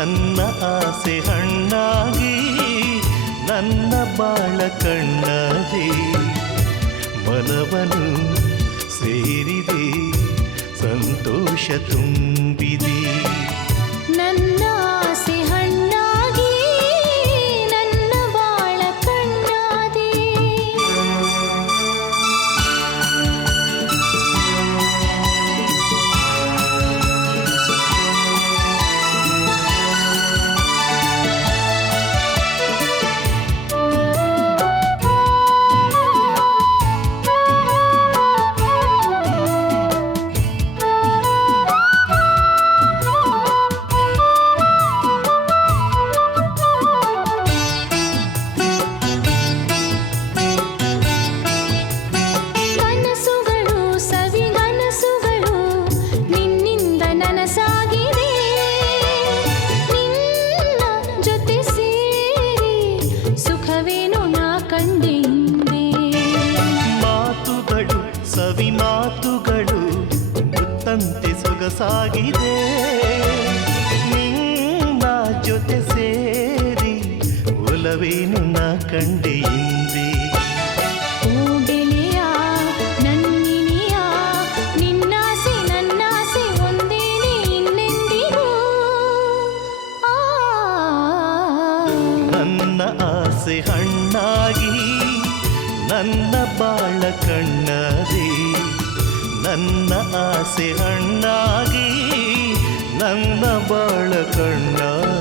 ನನ್ನ ಆಸೆ ಹಣ್ಣಾಗಿ ನನ್ನ ಬಾಳ ಕಣ್ಣಾದೆ ಮನವನು ಸೇರಿದೆ ಸಂತೋಷ ತುಂಬಿದೆ. ನನ್ನ ಆಸೆ ಹಣ್ಣಾಗಿ ನನ್ನ ಬಾಳ ಕಣ್ಣಾದೆ. ಮಾತುಗಳು ಮುತ್ತಂತೆ ಸೊಗಸಾಗಿದೆ ನಿನ್ನ ಜೊತೆ ಸೇರಿ ಒಲವೇನು ನಾ ಕಂಡೆ ಹಿಂದೆ. ಓ ಗೆಳೆಯ ನನ್ನಿನಿಯ ನಿನ್ನಾಸೆ ನನ್ನಾಸೆ ಒಂದೇನೆ ಇನ್ನೆಂದಿಗೂ. ನನ್ನ ಆಸೆ ಹಣ್ಣಾಗಿ ನನ್ನ ಬಾಳ ಕಣ್ಣಾದೆ ನನ್ನ ಆಸೆ ಹಣ್ಣಾಗಿ ನನ್ನ ಬಾಳ ಕಣ್ಣಾದೆ.